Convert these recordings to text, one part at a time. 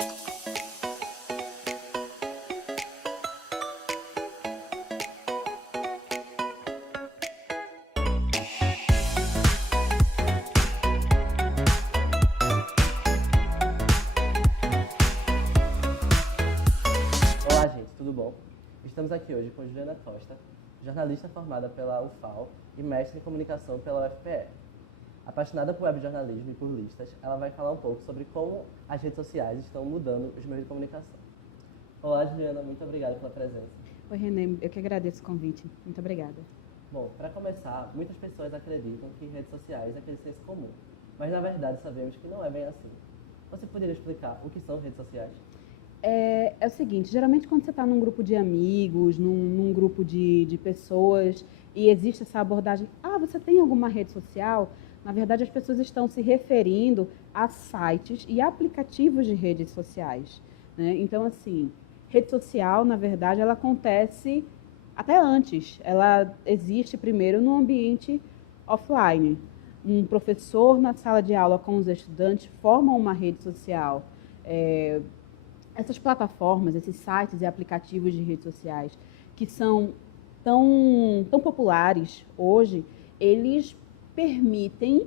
Olá, gente, tudo bom? Estamos aqui hoje com Juliana Costa, jornalista formada pela UFAL e mestre em comunicação pela UFPE. Apaixonada por webjornalismo e por listas, ela vai falar um pouco sobre como as redes sociais estão mudando os meios de comunicação. Olá, Juliana, muito obrigada pela presença. Oi, Renê, eu que agradeço o convite. Muito obrigada. Bom, para começar, muitas pessoas acreditam que redes sociais é aquele senso comum, mas na verdade sabemos que não é bem assim. Você poderia explicar o que são redes sociais? É o seguinte, geralmente quando você está num grupo de amigos, num grupo de pessoas, e existe essa abordagem, você tem alguma rede social? Na verdade, as pessoas estão se referindo a sites e aplicativos de redes sociais, né? Então, assim, rede social, na verdade, ela acontece até antes. Ela existe primeiro no ambiente offline. Um professor na sala de aula com os estudantes forma uma rede social. Essas plataformas, esses sites e aplicativos de redes sociais que são tão populares hoje, eles permitem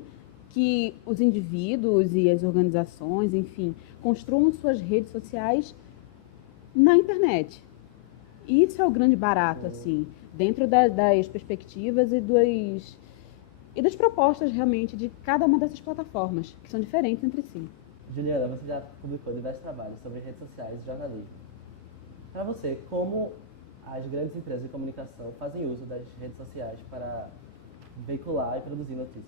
que os indivíduos e as organizações, enfim, construam suas redes sociais na internet. Isso é o grande barato, assim, dentro das perspectivas e das propostas realmente de cada uma dessas plataformas, que são diferentes entre si. Juliana, você já publicou diversos trabalhos sobre redes sociais e jornalismo. Para você, como as grandes empresas de comunicação fazem uso das redes sociais para veicular e produzir notícias?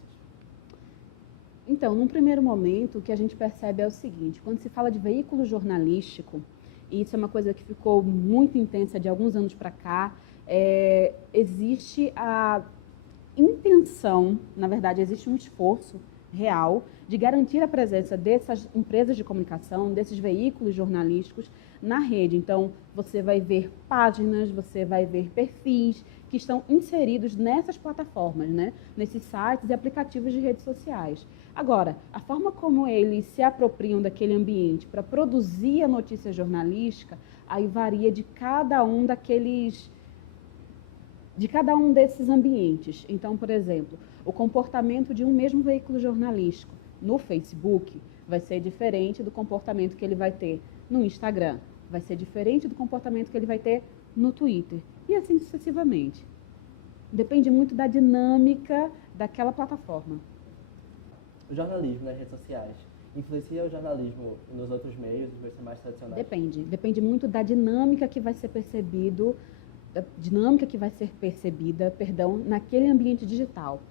Então, num primeiro momento, o que a gente percebe é o seguinte: quando se fala de veículo jornalístico, e isso é uma coisa que ficou muito intensa de alguns anos para cá, existe a intenção, na verdade, existe um esforço real de garantir a presença dessas empresas de comunicação, desses veículos jornalísticos na rede. Então, você vai ver páginas, você vai ver perfis que estão inseridos nessas plataformas, né? Nesses sites e aplicativos de redes sociais. Agora, a forma como eles se apropriam daquele ambiente para produzir a notícia jornalística, aí varia de cada um desses ambientes. Então, por exemplo, o comportamento de um mesmo veículo jornalístico no Facebook vai ser diferente do comportamento que ele vai ter no Instagram, vai ser diferente do comportamento que ele vai ter no Twitter, e assim sucessivamente. Depende muito da dinâmica daquela plataforma. O jornalismo nas redes sociais influencia o jornalismo nos outros meios, os meios mais tradicionais? Depende muito da dinâmica que vai ser percebida, naquele ambiente digital.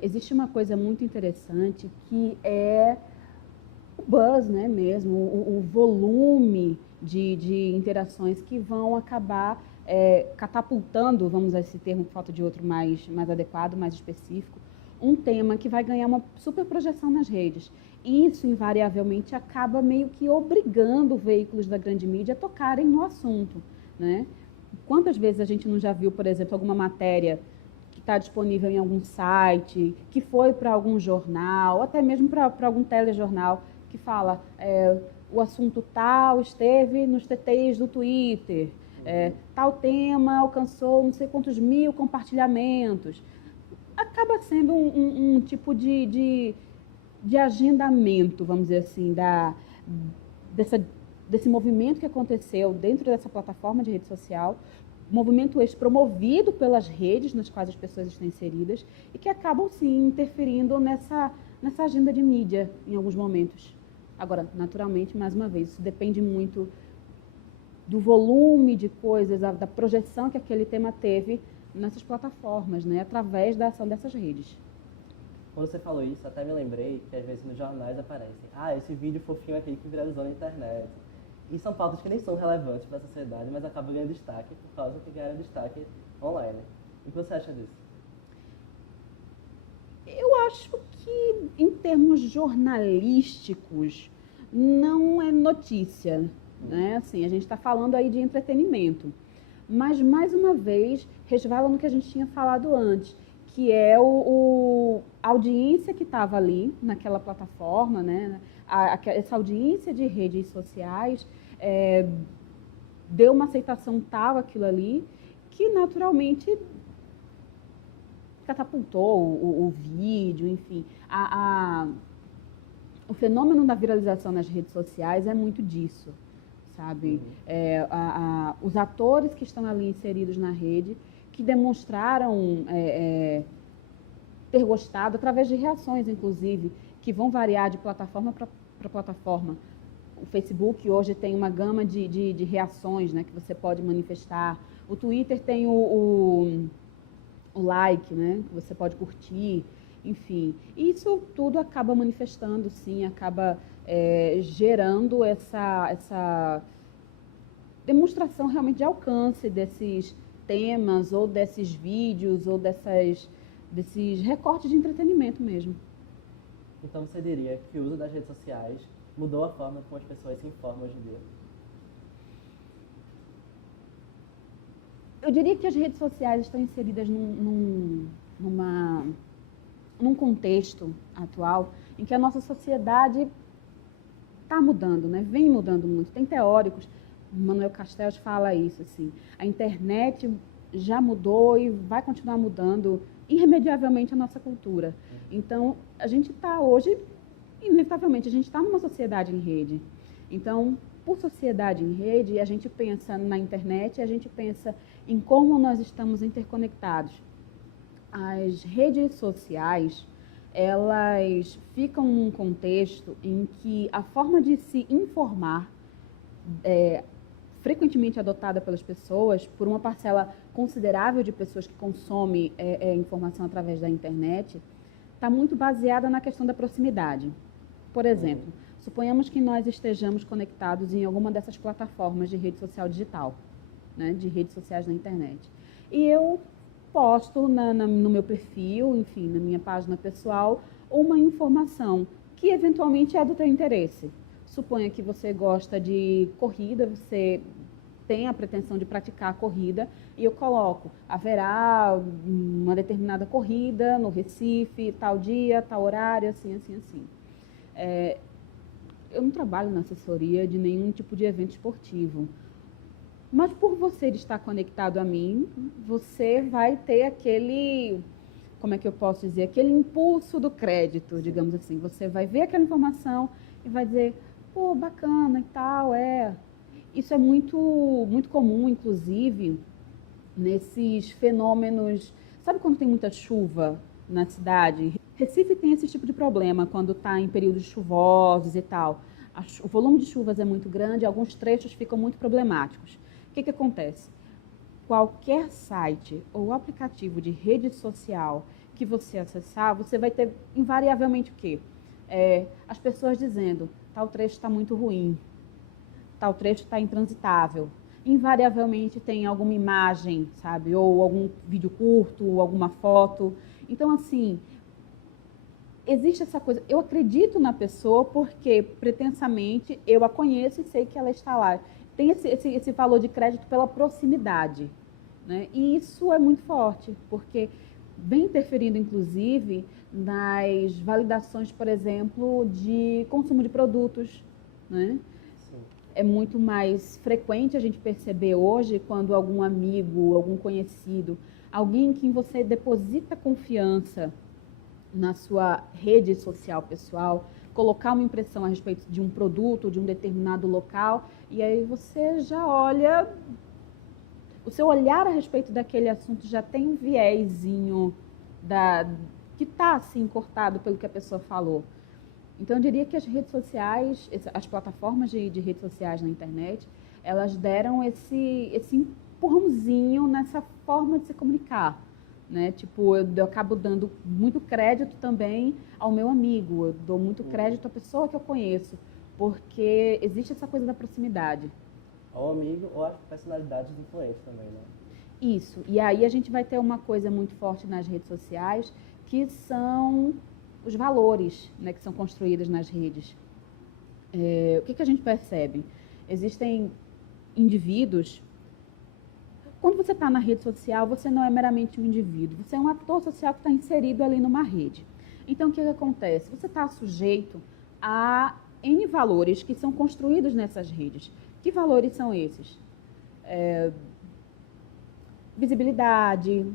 Existe uma coisa muito interessante que é o buzz, né, mesmo, o volume de interações que vão acabar catapultando, vamos usar esse termo por falta de outro mais adequado, mais específico, um tema que vai ganhar uma super projeção nas redes. Isso, invariavelmente, acaba meio que obrigando veículos da grande mídia a tocarem no assunto, né? Quantas vezes a gente não já viu, por exemplo, alguma matéria que está disponível em algum site, que foi para algum jornal, ou até mesmo para algum telejornal, que fala o assunto tal esteve nos TTs do Twitter, tal tema alcançou não sei quantos mil compartilhamentos. Acaba sendo um tipo de agendamento, vamos dizer assim, desse movimento que aconteceu dentro dessa plataforma de rede social, movimento esse promovido pelas redes nas quais as pessoas estão inseridas e que acabam, sim, interferindo nessa agenda de mídia em alguns momentos. Agora, naturalmente, mais uma vez, isso depende muito do volume de coisas, da projeção que aquele tema teve nessas plataformas, né, através da ação dessas redes. Quando você falou isso, até me lembrei que às vezes nos jornais aparecem esse vídeo fofinho aqui que viralizou na internet. E são pautas que nem são relevantes para a sociedade, mas acabam ganhando destaque por causa que ganharam destaque online. O que você acha disso? Eu acho que, em termos jornalísticos, não é notícia, né? Assim, a gente está falando aí de entretenimento. Mas, mais uma vez, resvala no que a gente tinha falado antes, que é a audiência que estava ali naquela plataforma, né? essa audiência de redes sociais deu uma aceitação tal àquilo ali, que naturalmente catapultou o vídeo, enfim. O fenômeno da viralização nas redes sociais é muito disso, sabe? Os atores que estão ali inseridos na rede, que demonstraram ter gostado, através de reações, inclusive, que vão variar de plataforma para plataforma. O Facebook hoje tem uma gama de reações, né, que você pode manifestar. O Twitter tem o like, né, que você pode curtir, enfim. Isso tudo acaba manifestando, sim, acaba gerando essa demonstração realmente de alcance desses temas, ou desses vídeos, ou desses recortes de entretenimento mesmo. Então você diria que o uso das redes sociais mudou a forma como as pessoas se informam hoje em dia? Eu diria que as redes sociais estão inseridas num contexto atual em que a nossa sociedade está mudando, né? Vem mudando muito. Tem teóricos, Manuel Castells fala isso, assim, a internet já mudou e vai continuar mudando irremediavelmente a nossa cultura. Então, a gente está hoje, inevitavelmente, a gente está numa sociedade em rede. Então, por sociedade em rede, a gente pensa na internet, a gente pensa em como nós estamos interconectados. As redes sociais, elas ficam num contexto em que a forma de se informar frequentemente adotada pelas pessoas, por uma parcela considerável de pessoas que consomem informação através da internet, está muito baseada na questão da proximidade. Por exemplo, suponhamos que nós estejamos conectados em alguma dessas plataformas de rede social digital, né, de redes sociais na internet. E eu posto no meu perfil, enfim, na minha página pessoal, uma informação que eventualmente é do teu interesse. Suponha que você gosta de corrida, você tem a pretensão de praticar a corrida, e eu coloco, haverá uma determinada corrida no Recife, tal dia, tal horário, assim, assim, assim. Eu não trabalho na assessoria de nenhum tipo de evento esportivo, mas por você estar conectado a mim, você vai ter aquele, como é que eu posso dizer, aquele impulso do crédito, digamos assim. Você vai ver aquela informação e vai dizer, pô, bacana e tal, Isso é muito, muito comum, inclusive, nesses fenômenos. Sabe quando tem muita chuva na cidade? Recife tem esse tipo de problema quando está em períodos chuvosos e tal. O volume de chuvas é muito grande, alguns trechos ficam muito problemáticos. O que acontece? Qualquer site ou aplicativo de rede social que você acessar, você vai ter invariavelmente o quê? As pessoas dizendo, tal trecho está muito ruim, tal trecho está intransitável. Invariavelmente tem alguma imagem, sabe? Ou algum vídeo curto, ou alguma foto. Então, assim, existe essa coisa. Eu acredito na pessoa porque, pretensamente, eu a conheço e sei que ela está lá. Tem esse valor de crédito pela proximidade, né? E isso é muito forte, porque vem interferindo, inclusive, nas validações, por exemplo, de consumo de produtos, né? É muito mais frequente a gente perceber hoje quando algum amigo, algum conhecido, alguém em quem você deposita confiança na sua rede social pessoal, colocar uma impressão a respeito de um produto, de um determinado local, e aí você já olha, o seu olhar a respeito daquele assunto já tem um viésinho que está assim cortado pelo que a pessoa falou. Então, eu diria que as redes sociais, as plataformas de redes sociais na internet, elas deram esse empurrãozinho nessa forma de se comunicar, né? Tipo, eu acabo dando muito crédito também ao meu amigo, eu dou muito crédito à pessoa que eu conheço, porque existe essa coisa da proximidade. Ao amigo ou às personalidades influentes também, né? Isso. E aí a gente vai ter uma coisa muito forte nas redes sociais, que são os valores, né, que são construídos nas redes. O que a gente percebe? Existem indivíduos. Quando você está na rede social, você não é meramente um indivíduo, você é um ator social que está inserido ali numa rede. Então, o que acontece? Você está sujeito a N valores que são construídos nessas redes. Que valores são esses? Visibilidade,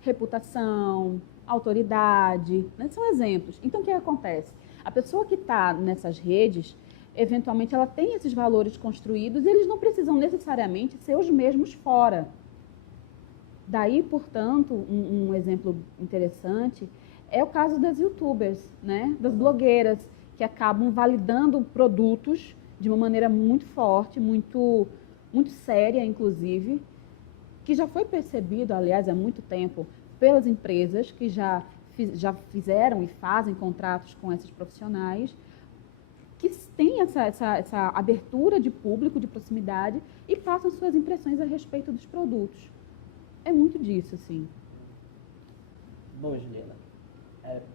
reputação, autoridade, né? São exemplos. Então, o que acontece? A pessoa que está nessas redes, eventualmente, ela tem esses valores construídos e eles não precisam necessariamente ser os mesmos fora. Daí, portanto, um exemplo interessante é o caso das youtubers, né? Das blogueiras, que acabam validando produtos de uma maneira muito forte, muito séria, inclusive, que já foi percebido, aliás, há muito tempo, pelas empresas que já fizeram e fazem contratos com esses profissionais, que têm essa abertura de público, de proximidade, e passam suas impressões a respeito dos produtos. É muito disso, sim. Bom, Juliana,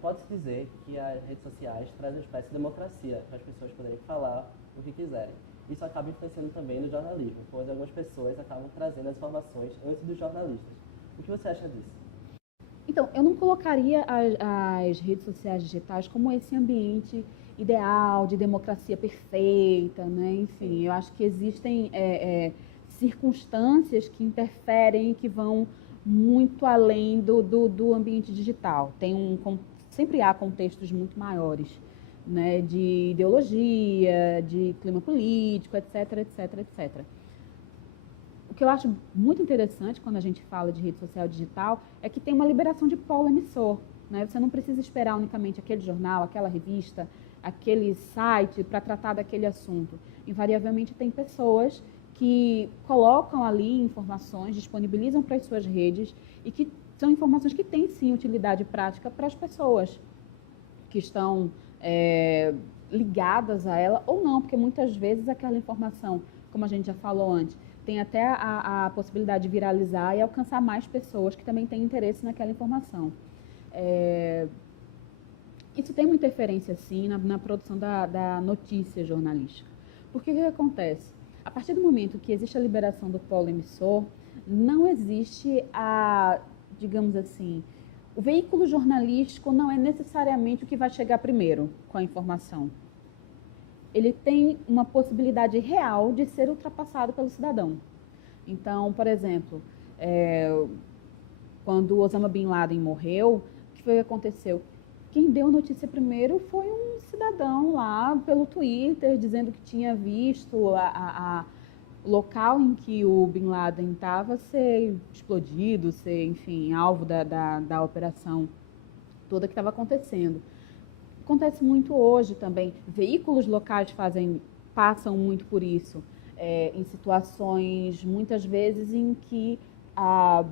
pode-se dizer que as redes sociais trazem uma espécie de democracia para as pessoas poderem falar o que quiserem. Isso acaba influenciando também no jornalismo, pois algumas pessoas acabam trazendo as informações antes dos jornalistas. O que você acha disso? Então, eu não colocaria as redes sociais digitais como esse ambiente ideal de democracia perfeita, né? Enfim, eu acho que existem circunstâncias que interferem e que vão muito além do ambiente digital. Sempre há contextos muito maiores, né? De ideologia, de clima político, etc, etc, etc. O que eu acho muito interessante quando a gente fala de rede social digital é que tem uma liberação de polo emissor, né? Você não precisa esperar unicamente aquele jornal, aquela revista, aquele site para tratar daquele assunto. Invariavelmente tem pessoas que colocam ali informações, disponibilizam para as suas redes e que são informações que têm sim utilidade prática para as pessoas que estão ligadas a ela ou não, porque muitas vezes aquela informação, como a gente já falou antes, tem até a possibilidade de viralizar e alcançar mais pessoas que também têm interesse naquela informação. Isso tem uma interferência, sim, na produção da notícia jornalística. Porque o que acontece? A partir do momento que existe a liberação do polo emissor, não existe digamos assim, o veículo jornalístico não é necessariamente o que vai chegar primeiro com a informação. Ele tem uma possibilidade real de ser ultrapassado pelo cidadão. Então, por exemplo, quando Osama Bin Laden morreu, o que foi que aconteceu? Quem deu notícia primeiro foi um cidadão lá pelo Twitter, dizendo que tinha visto o local em que o Bin Laden estava ser explodido, ser, enfim, alvo da operação toda que estava acontecendo. Acontece muito hoje também. Veículos locais passam muito por isso, em situações, muitas vezes, em que a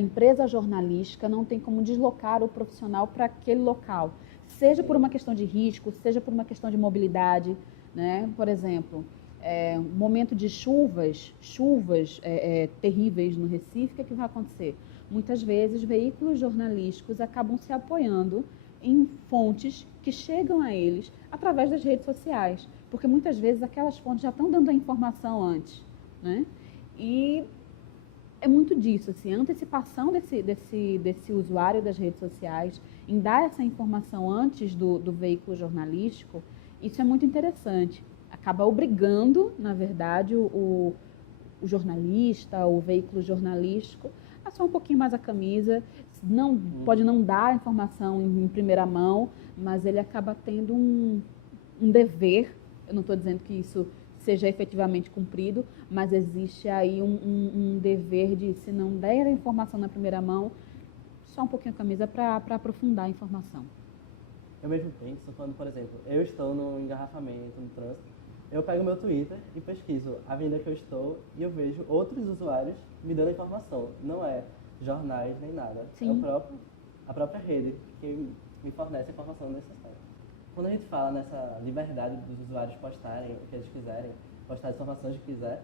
empresa jornalística não tem como deslocar o profissional para aquele local, seja por uma questão de risco, seja por uma questão de mobilidade, né? Por exemplo, momento de chuvas terríveis no Recife, o que vai acontecer? Muitas vezes, veículos jornalísticos acabam se apoiando em fontes que chegam a eles através das redes sociais, porque muitas vezes aquelas fontes já estão dando a informação antes, né? E é muito disso, assim, a antecipação desse usuário das redes sociais em dar essa informação antes do veículo jornalístico, isso é muito interessante. Acaba obrigando, na verdade, o jornalista, o veículo jornalístico, a suar um pouquinho mais a camisa. Pode não dar a informação em primeira mão, mas ele acaba tendo um dever. Eu não estou dizendo que isso seja efetivamente cumprido, mas existe aí um dever de, se não der a informação na primeira mão, só um pouquinho a camisa para aprofundar a informação. Eu mesmo penso quando, por exemplo, eu estou no engarrafamento, no trânsito, eu pego meu Twitter e pesquiso a avenida que eu estou e eu vejo outros usuários me dando informação. Não é jornais nem nada. Sim. É a própria rede que me fornece a informação necessária. Quando a gente fala nessa liberdade dos usuários postarem o que eles quiserem, postar as informações que quiser,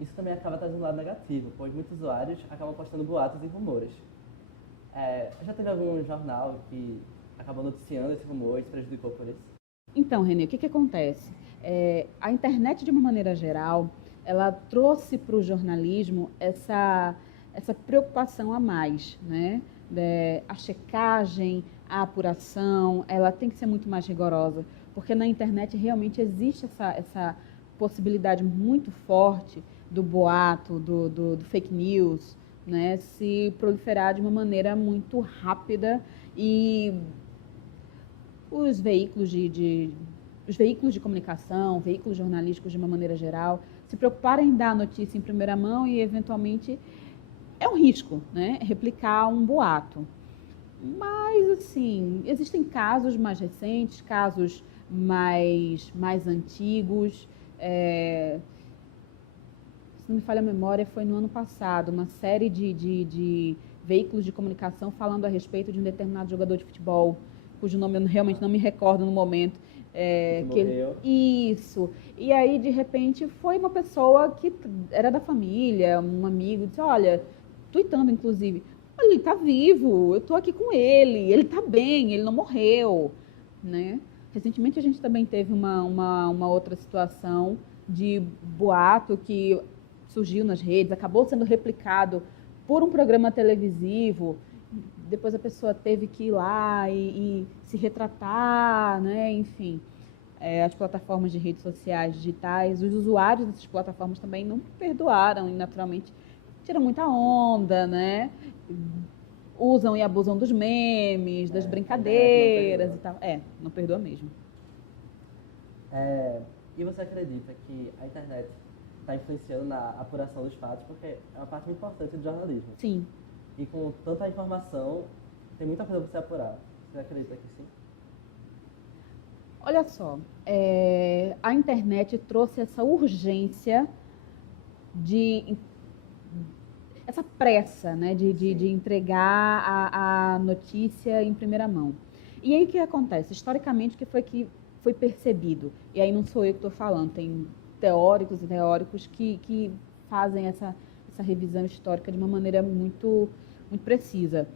isso também acaba trazendo um lado negativo, pois muitos usuários acabam postando boatos e rumores. Já teve algum jornal que acabou noticiando esse rumor e se prejudicou por isso? Então, Renê, o que acontece? A internet, de uma maneira geral, ela trouxe para o jornalismo essa preocupação a mais, né? A checagem, a apuração, ela tem que ser muito mais rigorosa, porque na internet realmente existe essa possibilidade muito forte do boato, do fake news, né, se proliferar de uma maneira muito rápida e os veículos os veículos de comunicação, veículos jornalísticos de uma maneira geral, se preocuparem em dar a notícia em primeira mão e, eventualmente, é um risco, né, replicar um boato. Mas, assim, existem casos mais recentes, casos mais antigos. Se não me falha a memória, foi no ano passado, uma série de veículos de comunicação falando a respeito de um determinado jogador de futebol, cujo nome eu realmente não me recordo no momento. Isso. E aí, de repente, foi uma pessoa que era da família, um amigo, disse, olha, tuitando, inclusive, olha, ele está vivo, eu estou aqui com ele está bem, ele não morreu, né? Recentemente, a gente também teve uma outra situação de boato que surgiu nas redes, acabou sendo replicado por um programa televisivo, depois a pessoa teve que ir lá e se retratar, né? Enfim, as plataformas de redes sociais digitais, os usuários dessas plataformas também não perdoaram e naturalmente tiram muita onda, né? Usam e abusam dos memes, das brincadeiras e tal. Não perdoa mesmo. E você acredita que a internet está influenciando na apuração dos fatos, porque é uma parte muito importante do jornalismo? Sim. E com tanta informação, tem muita coisa para você apurar. Você acredita que sim? Olha só, a internet trouxe essa urgência essa pressa, né, de entregar a notícia em primeira mão. E aí o que acontece? Historicamente, o que foi percebido? E aí não sou eu que estou falando, tem teóricos e teóricos que fazem essa revisão histórica de uma maneira muito, muito precisa.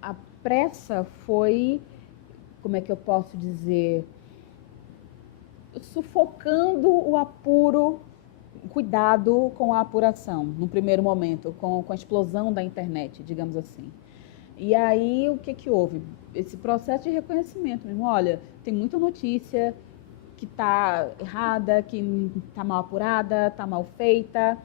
A pressa foi, como é que eu posso dizer, sufocando o apuro, cuidado com a apuração, no primeiro momento, com a explosão da internet, digamos assim. E aí, o que houve? Esse processo de reconhecimento mesmo. Olha, tem muita notícia que está errada, que está mal apurada, está mal feita.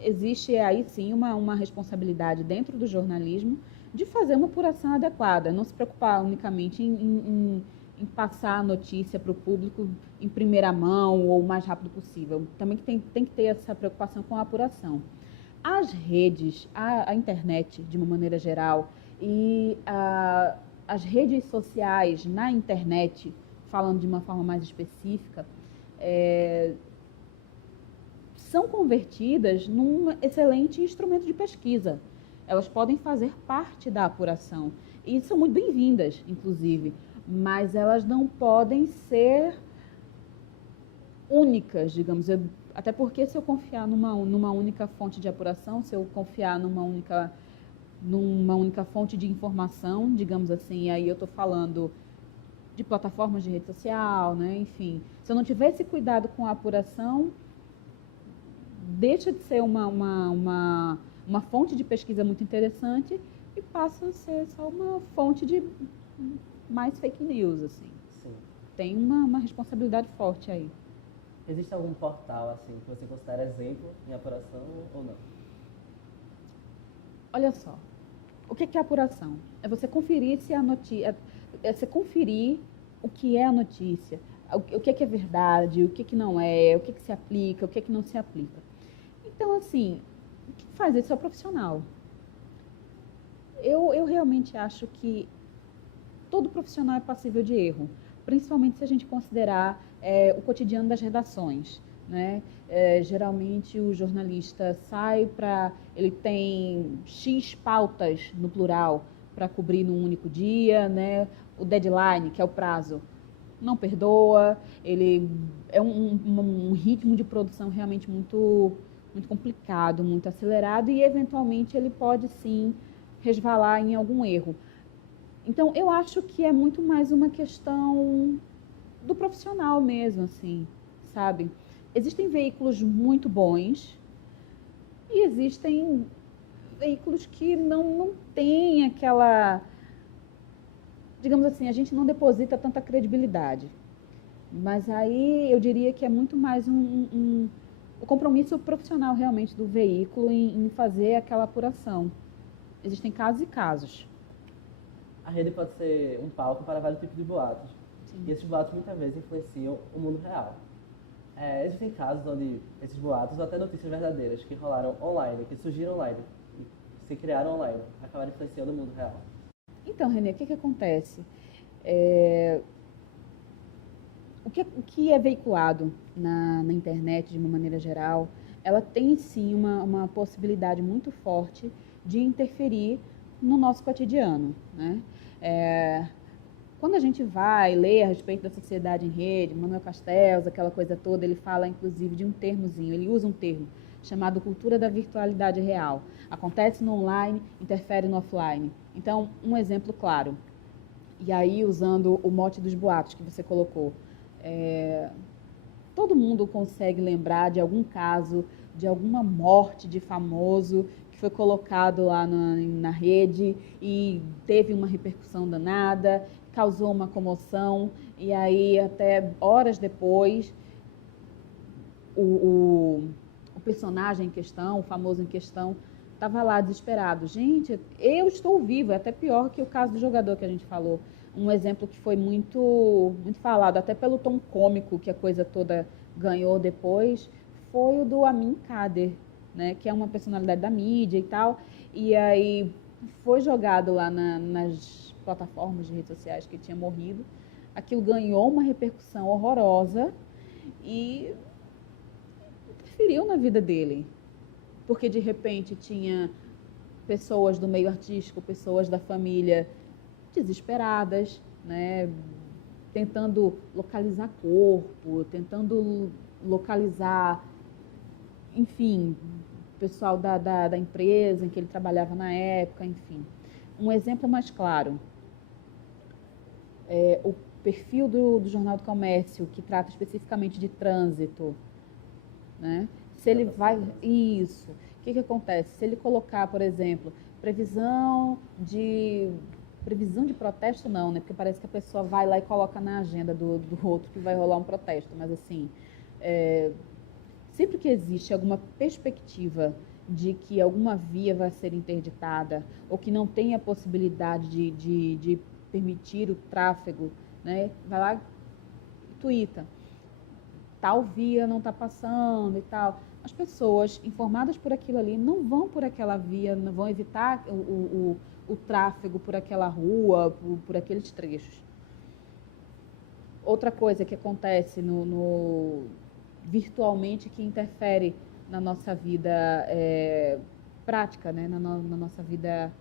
Existe aí, sim, uma responsabilidade dentro do jornalismo de fazer uma apuração adequada, não se preocupar unicamente em passar a notícia para o público em primeira mão ou o mais rápido possível. Também tem que ter essa preocupação com a apuração. As redes, a internet, de uma maneira geral, e as redes sociais na internet, falando de uma forma mais específica, são convertidas num excelente instrumento de pesquisa. Elas podem fazer parte da apuração e são muito bem-vindas, inclusive, mas elas não podem ser únicas, digamos. Até porque se eu confiar numa única fonte de apuração, se eu confiar numa única fonte de informação, digamos assim, aí eu estou falando de plataformas de rede social, né? Enfim, se eu não tiver esse cuidado com a apuração, deixa de ser uma fonte de pesquisa muito interessante e passa a ser só uma fonte de mais fake news, assim. Sim. Tem uma responsabilidade forte aí. Existe algum portal, assim, que você considera exemplo em apuração ou não? Olha só, o que é apuração? É você conferir se a notícia, você conferir o que é a notícia, o que é verdade, o que não é, o que se aplica, o que não se aplica. Então, assim, quem faz isso é o profissional. Eu realmente acho que todo profissional é passível de erro, principalmente se a gente considerar o cotidiano das redações, né? Geralmente o jornalista ele tem X pautas no plural para cobrir num único dia, né? O deadline, que é o prazo, não perdoa, ele é um ritmo de produção realmente muito, muito complicado, muito acelerado e eventualmente ele pode sim resvalar em algum erro. Então, eu acho que é muito mais uma questão do profissional mesmo, assim, sabe? Existem veículos muito bons e existem veículos que não têm digamos assim, a gente não deposita tanta credibilidade. Mas aí eu diria que é muito mais o compromisso profissional realmente do veículo em fazer aquela apuração. Existem casos e casos. A rede pode ser um palco para vários tipos de boatos. Sim. E esses boatos muitas vezes influenciam o mundo real. Existem casos onde esses boatos, ou até notícias verdadeiras, que rolaram online, que surgiram online, e se criaram online, acabaram influenciando o mundo real. Então, Renê, o que acontece? O que é veiculado na internet, de uma maneira geral, ela tem sim uma possibilidade muito forte de interferir no nosso cotidiano, né? Quando a gente vai ler a respeito da sociedade em rede, Manuel Castells, aquela coisa toda, ele fala inclusive de um termozinho, ele usa um termo chamado cultura da virtualidade real. Acontece no online, interfere no offline. Então, um exemplo claro, e aí usando o mote dos boatos que você colocou, todo mundo consegue lembrar de algum caso, de alguma morte de famoso que foi colocado lá na rede e teve uma repercussão danada, causou uma comoção, e aí até horas depois o personagem em questão, o famoso em questão, estava lá desesperado. Gente, eu estou vivo, é até pior que o caso do jogador que a gente falou. Um exemplo que foi muito falado, até pelo tom cômico que a coisa toda ganhou depois, foi o do Amin Kader, né, que é uma personalidade da mídia e tal, e aí foi jogado lá nas plataformas de redes sociais que ele tinha morrido. Aquilo ganhou uma repercussão horrorosa e interferiu na vida dele, porque de repente tinha pessoas do meio artístico, pessoas da família desesperadas, né, tentando localizar corpo, tentando localizar, enfim, o pessoal da empresa em que ele trabalhava na época, enfim. Um exemplo mais claro, o perfil do Jornal do Comércio, que trata especificamente de trânsito, né? Se ele vai... Isso. O que acontece? Se ele colocar, por exemplo, previsão de protesto, não, né? Porque parece que a pessoa vai lá e coloca na agenda do outro que vai rolar um protesto. Mas, assim, sempre que existe alguma perspectiva de que alguma via vai ser interditada ou que não tem a possibilidade de permitir o tráfego, né? Vai lá e tuita. Tal via não está passando e tal. As pessoas informadas por aquilo ali não vão por aquela via, não vão evitar o tráfego por aquela rua, por aqueles trechos. Outra coisa que acontece virtualmente que interfere na nossa vida prática, né? na nossa vida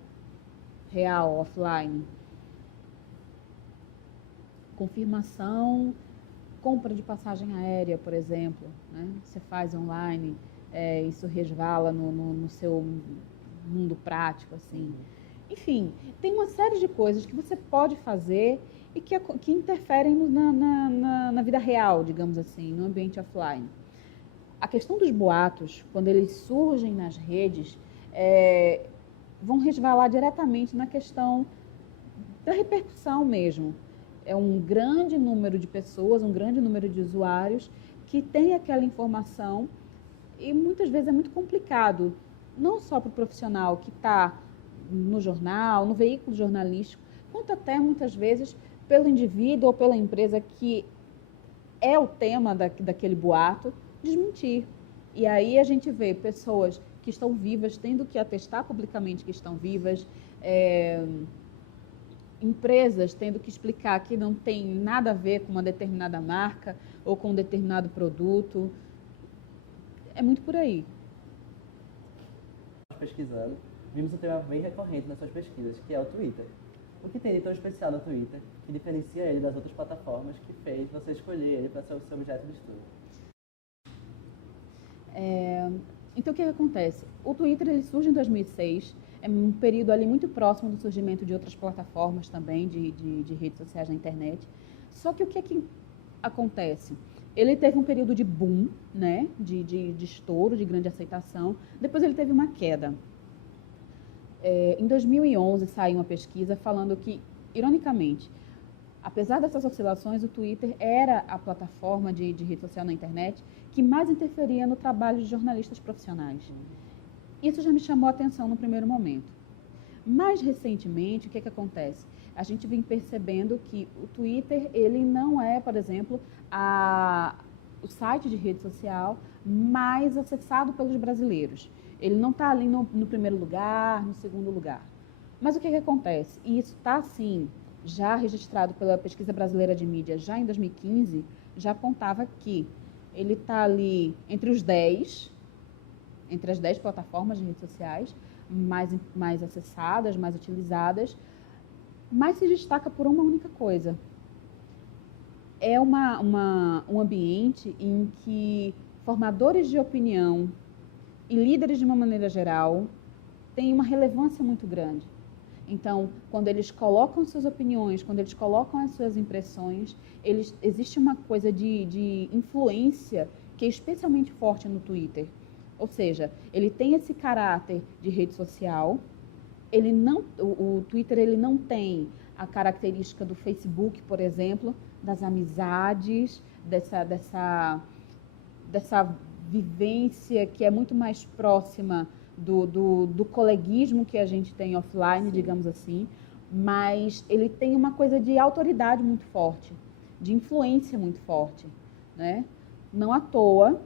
real, offline. Confirmação, compra de passagem aérea, por exemplo, né? Você faz online, isso resvala no seu mundo prático, assim. Enfim, tem uma série de coisas que você pode fazer e que interferem na vida real, digamos assim, no ambiente offline. A questão dos boatos, quando eles surgem nas redes, vão resvalar diretamente na questão da repercussão mesmo. É um grande número de pessoas, um grande número de usuários que tem aquela informação e muitas vezes é muito complicado, não só para o profissional que está no jornal, no veículo jornalístico, quanto até muitas vezes pelo indivíduo ou pela empresa que é o tema daquele boato, desmentir. E aí a gente vê pessoas que estão vivas tendo que atestar publicamente que estão vivas, empresas tendo que explicar que não tem nada a ver com uma determinada marca ou com um determinado produto. É muito por aí. Pesquisando, vimos um tema bem recorrente nas suas pesquisas, que é o Twitter. O que tem de tão especial no Twitter que diferencia ele das outras plataformas que fez você escolher ele para ser o seu objeto de estudo? Então, o que acontece? O Twitter ele surge em 2006, é um período ali muito próximo do surgimento de outras plataformas também, de redes sociais na internet. Só que o que acontece? Ele teve um período de boom, né, de estouro, de grande aceitação. Depois ele teve uma queda. Em 2011 saiu uma pesquisa falando que ironicamente, apesar dessas oscilações, o Twitter era a plataforma de rede social na internet que mais interferia no trabalho de jornalistas profissionais. Isso já me chamou a atenção no primeiro momento. Mais recentemente, o que acontece? A gente vem percebendo que o Twitter, ele não é, por exemplo, o site de rede social mais acessado pelos brasileiros. Ele não está ali no primeiro lugar, no segundo lugar. Mas o que acontece? E isso está, sim, já registrado pela Pesquisa Brasileira de Mídia, já em 2015, já apontava que ele está ali entre as 10 plataformas de redes sociais mais acessadas, mais utilizadas, mas se destaca por uma única coisa. É um ambiente em que formadores de opinião e líderes de uma maneira geral têm uma relevância muito grande. Então, quando eles colocam suas opiniões, quando eles colocam as suas impressões, existe uma coisa de influência que é especialmente forte no Twitter. Ou seja, ele tem esse caráter de rede social. O Twitter ele não tem a característica do Facebook, por exemplo, das amizades, dessa vivência que é muito mais próxima do coleguismo que a gente tem offline, digamos assim, mas ele tem uma coisa de autoridade muito forte, de influência muito forte, né? Não à toa,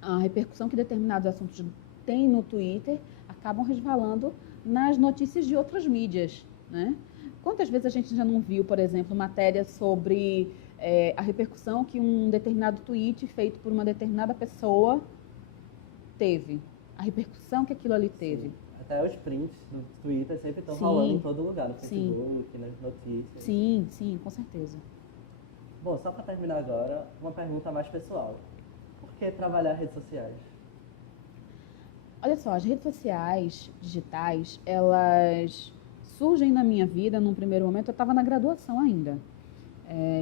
a repercussão que determinados assuntos têm no Twitter acabam resvalando nas notícias de outras mídias, né? Quantas vezes a gente já não viu, por exemplo, matéria sobre a repercussão que um determinado tweet feito por uma determinada pessoa teve, a repercussão que aquilo ali teve. Sim. Até os prints do Twitter sempre estão rolando em todo lugar, no Facebook, nas notícias. Sim, com certeza. Bom, só para terminar agora, uma pergunta mais pessoal. Por que trabalhar redes sociais? Olha só, as redes sociais digitais, elas surgem na minha vida num primeiro momento. Eu estava na graduação ainda.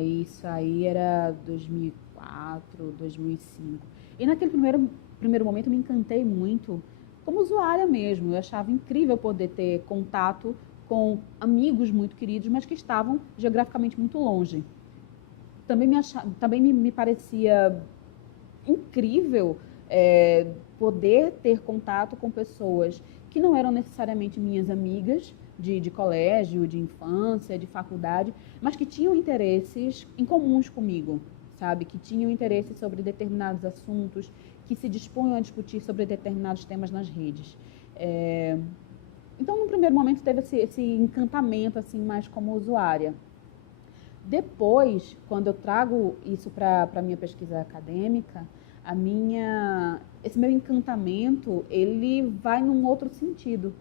Isso aí era 2004, 2005. E naquele primeiro momento eu me encantei muito como usuária mesmo. Eu achava incrível poder ter contato com amigos muito queridos, mas que estavam geograficamente muito longe. Também me parecia incrível poder ter contato com pessoas que não eram necessariamente minhas amigas de colégio, de infância, de faculdade, mas que tinham interesses em comuns comigo, sabe? Que tinham interesse sobre determinados assuntos, que se dispunham a discutir sobre determinados temas nas redes. Então, no primeiro momento, teve esse encantamento, assim, mais como usuária. Depois, quando eu trago isso para a minha pesquisa acadêmica, esse meu encantamento, ele vai num outro sentido.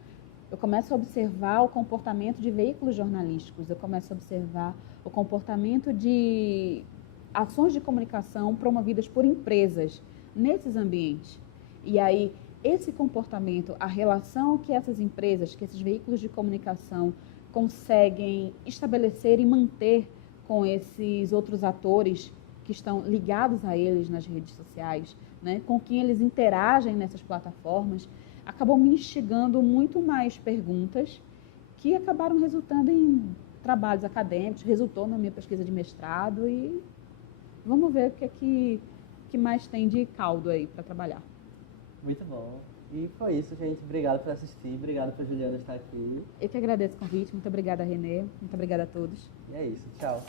Eu começo a observar o comportamento de veículos jornalísticos, eu começo a observar o comportamento de ações de comunicação promovidas por empresas nesses ambientes. E aí, esse comportamento, a relação que essas empresas, que esses veículos de comunicação conseguem estabelecer e manter com esses outros atores que estão ligados a eles nas redes sociais, né, com quem eles interagem nessas plataformas, acabou me instigando muito mais perguntas que acabaram resultando em trabalhos acadêmicos, resultou na minha pesquisa de mestrado e vamos ver o que mais tem de caldo aí para trabalhar. Muito bom. E foi isso, gente. Obrigado por assistir, obrigado por Juliana estar aqui. Eu que agradeço o convite, muito obrigada, Renê, muito obrigada a todos. E é isso, tchau.